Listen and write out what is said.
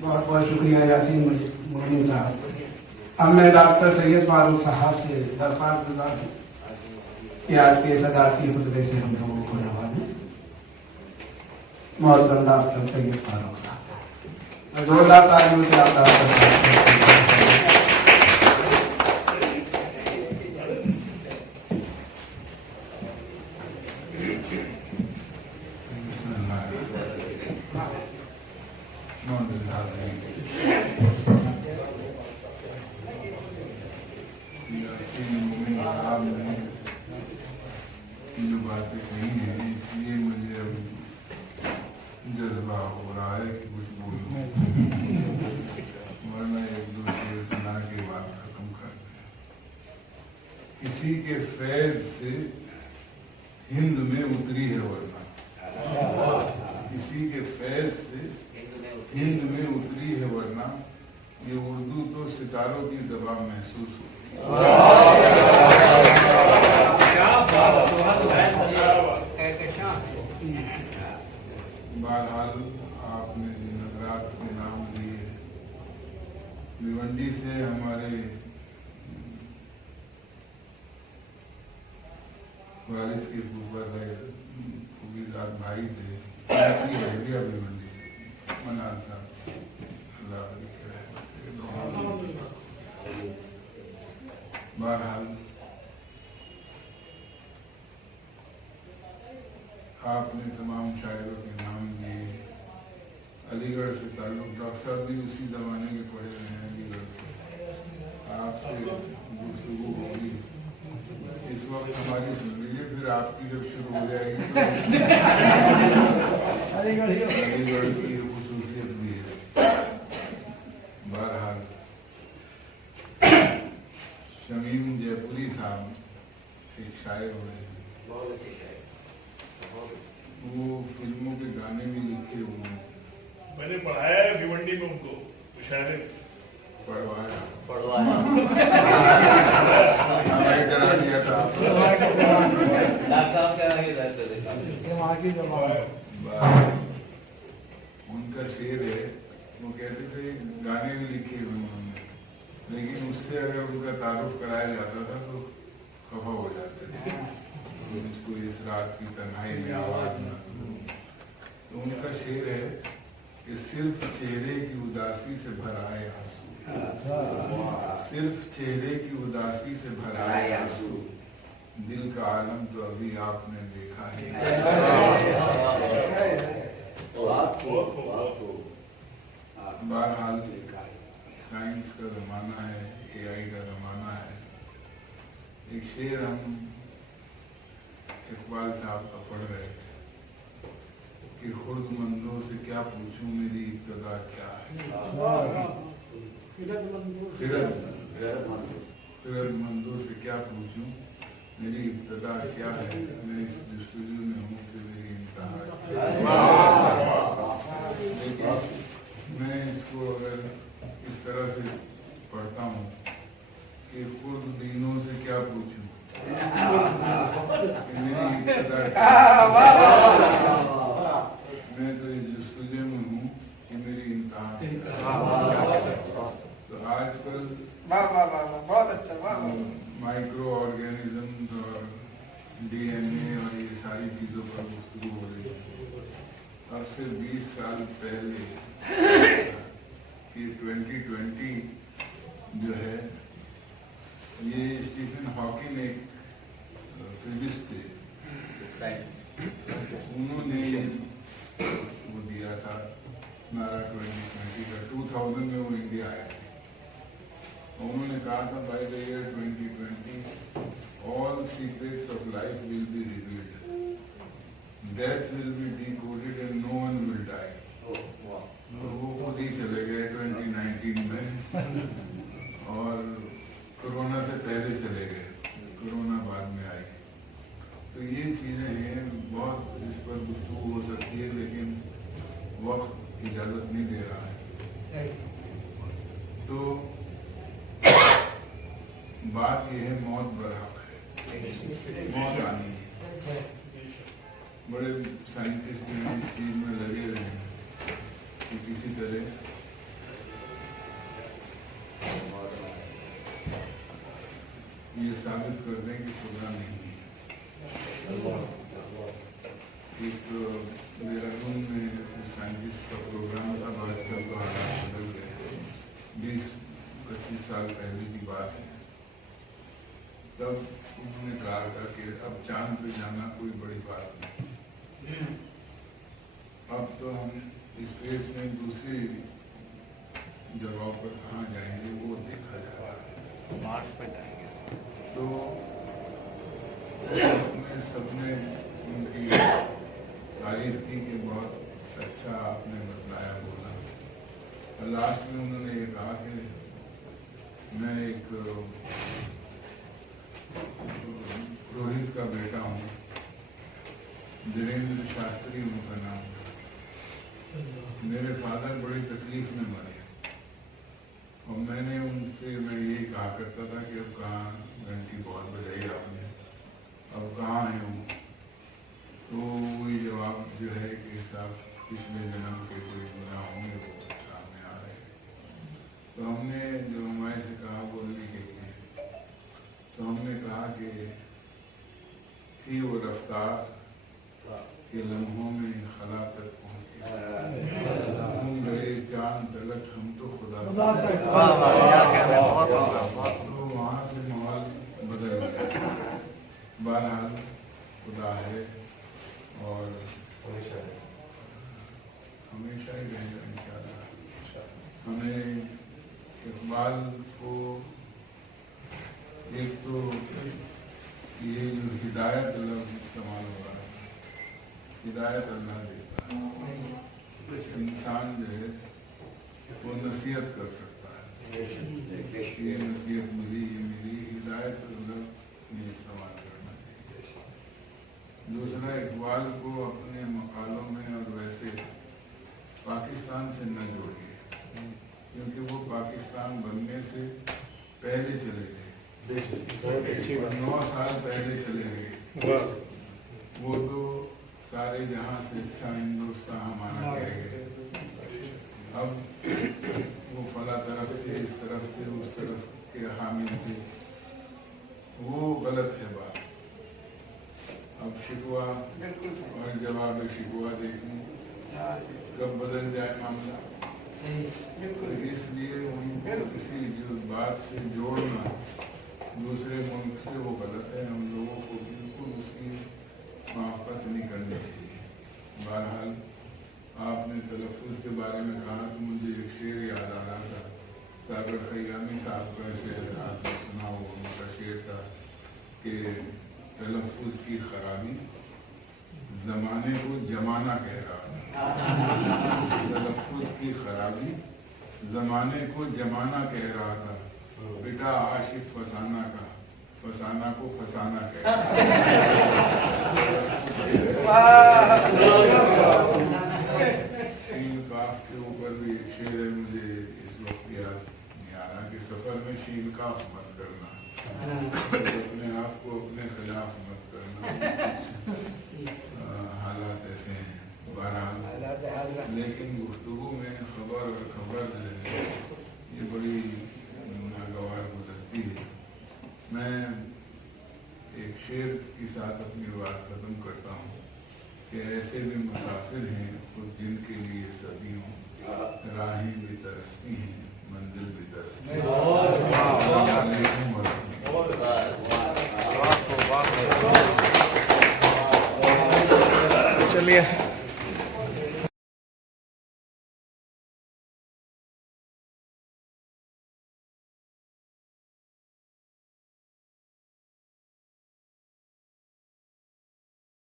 बहुत बहुत शुक्रिया यासीन मोहनी साहब। अब मैं डॉक्टर सैयद फारूक साहब से दरख्वास्त गुजार हूँ कि आज के सदारती खुतबे से हम लोगों को नवाजें। मोहतरम डॉक्टर सैयद फारूक साहब जोरदार तालियों से आपका जो बातें कही हैं इसलिए मुझे अब जज्बा हो रहा है कि कुछ बोलूं, वरना एक दो शेर सुना के बात खत्म कर दें। किसी के फैज से हिंद में उतरी है वरना, किसी के फैज से हिंद में उतरी है वरना, ये उर्दू तो सितारों की दबा महसूस होती बहरहाल आपने नजरात के नाम लिए, भिवंडी से हमारे वालिद के फूफीजाद भाई थे, रह गया भिवंडी से मनाल साहब, बहरहाल आपने तमाम शायरों के नाम लिए। अलीगढ़ से ताल्लुक, डॉक्टर साहब भी उसी जमाने के पढ़े हुए हैं अलीगढ़ से। आपसे गुफ्तगू होगी इस वक्त हमारी, सुन लीजिए, फिर आपकी जब शुरू हो जाएगी तो अलीगढ़ की खुसूसियत भी है। बहरहाल शमीम जयपुरी साहब एक शायर हुए, वो फिल्मों के गाने भी लिखे हुए हैं। मैंने पढ़ाया है भिवंडी में उनको, शायरी पढ़वाया करा दिया था। उनका शेर है, वो कहते थे गाने भी लिखे हुए उन्होंने, लेकिन उससे अगर उनका तारुफ कराया जाता था तो खफा हो जाते थे, मुझको इस रात की तन्हाई में आवाज न। तो उनका शेर है कि सिर्फ चेहरे की उदासी से भर आए आंसू, सिर्फ चेहरे की उदासी से भर आए आंसू, दिल का आलम तो अभी आपने देखा है। बहरहाल साइंस का जमाना है, AI का जमाना है। एक शेर हम इकबाल साहब का पढ़ रहे थे कि खुर्दमंदों से क्या पूछूं मेरी इब्तदा क्या है, फिरदमंदों से क्या पूछूं मेरी इब्तदा क्या है, मैं इस जस्तजू में हूँ कि मेरी इंतहा क्या है। लेकिन मैं इसको अगर इस तरह से पढ़ता हूँ कि खुद दीनों से क्या पूछूं मेरी इब्तदा क्या, मैं तो इस जस्तजू में हूँ कि मेरी इंतहा क्या। तो आजकल बहुत अच्छा, माइक्रो ऑर्गेनिजम्स और DNA और ये सारी चीजों पर गुफ्तगू हो रही है। अब से 20 साल पहले कि 2020 जो है, ये स्टीफन हॉकिंग एक फिजिस्ट थे, उन्होंने वो दिया था नारा 2020 का। 2000 में वो इंडिया आया था, उन्होंने कहा था by the year 2020 all secrets of life will be revealed, death will be decoded and no one will die. तो वो खुद ही चले गए 2019 में, और कोरोना से पहले चले गए, कोरोना बाद में आई। तो ये चीजें हैं, बहुत इस पर गुफ्तगू हो सकती है, लेकिन वक्त इजाजत नहीं दे रहा है। तो बात यह है, मौत बरहक है, मौत आनी है। बड़े साइंटिस्ट इस चीज में लगे रहे कि किसी तरह साबित कर दें कि खुदा नहीं है। एक देहरादून में साइंटिस्ट का प्रोग्राम था, आजकल तो हालात बदल गए, 20-25 साल पहले की बात है। तब उन्होंने कहा था कि अब चांद पे जाना कोई बड़ी बात नहीं, अब तो हम स्पेस में दूसरी जगह पर कहाँ जाएंगे वो देखा जाएगा, मार्स पे जाएंगे। तो सबने उनकी तारीफ की कि बहुत अच्छा आपने बतलाया, बोला। और लास्ट में उन्होंने ये कहा कि मैं एक पुरोहित का बेटा हूँ, धीरेन्द्र शास्त्री उनका नाम है। मेरे फादर बड़ी तकलीफ में मरे और मैंने उनसे मैं यही कहा करता था कि अब कहाँ, घंटी बहुत बजाई आपने, अब कहाँ है हूँ। तो वही जवाब जो है कि साहब पिछले जन्म के कोई गुनाह होंगे वो सामने आ रहे हैं। तो हमने जो हमारे से कहा बोलने के लिए, तो हमने कहा कि थी वो रफ्तार के लम्हों में खला तक पहुँचे, हम गए चांद तलक हम तो खुदा तक। तो वहाँ से माहौल बदल गया। बहरहाल खुदा है और हमेशा ही रहेगा इंशाअल्लाह। हमें इकबाल को एक तो ये जो हिदायत लफ्ज़ इस्तेमाल हो रहा है, हिदायत अल्लाह देता है, इंसान जो है वो नसीहत कर सकता है, ये नसीहत मिली, ये मिली, हिदायत लफ्ज़ नहीं इस्तेमाल करना चाहिए। दूसरा, इकबाल को अपने मकालों में और वैसे पाकिस्तान से न जोड़िए, क्योंकि वो पाकिस्तान बनने से पहले चले गए, 9 साल पहले चले गए। वो तो सारे जहां से अच्छा हिंदुस्तान हमारा कह गए। अब वो फला तरफ से, इस तरफ से, उस तरफ के हामिल थे, वो गलत है बात। अब शिकवा और जवाब शिकवा देखें कब बदल जाए मामला। इसलिए उनको किसी जो बात से जोड़ना दूसरे मुल्क से वो गलत है। हम लोगों को बिल्कुल उसकी मुआफ़त नहीं करनी चाहिए। बहरहाल आपने तलफ़ुज़ के बारे में कहा तो मुझे एक शेर याद आ रहा था, सागर खयामी साहब का शेर, आपने सुना हो, उनका शेर था कि तलफ़ुज़ की खराबी ज़माने को जमाना कह रहा था। तलफ़ुज़ की खराबी ज़माने को जमाना कह रहा था, बेटा आशिक फसाना का, फसाना को फसाना कह रहा शील काफ के ऊपर भी एक शेर है, मुझे इस वक्त याद नहीं आ रहा कि सफर में शील काफ मत करना, अपने आप को अपने खिलाफ मत करना। हालात ऐसे हैं बहरहाल, लेकिन गुफ्तगू में खबर और खबर ये बड़ी नागवार गुजरती है। मैं एक शेर के साथ अपनी बात खत्म करता हूँ कि ऐसे भी मुसाफिर हैं खुद जिनके लिए सदियों राहें भी तरसती हैं, मंजिल भी तरसती है। चलिए।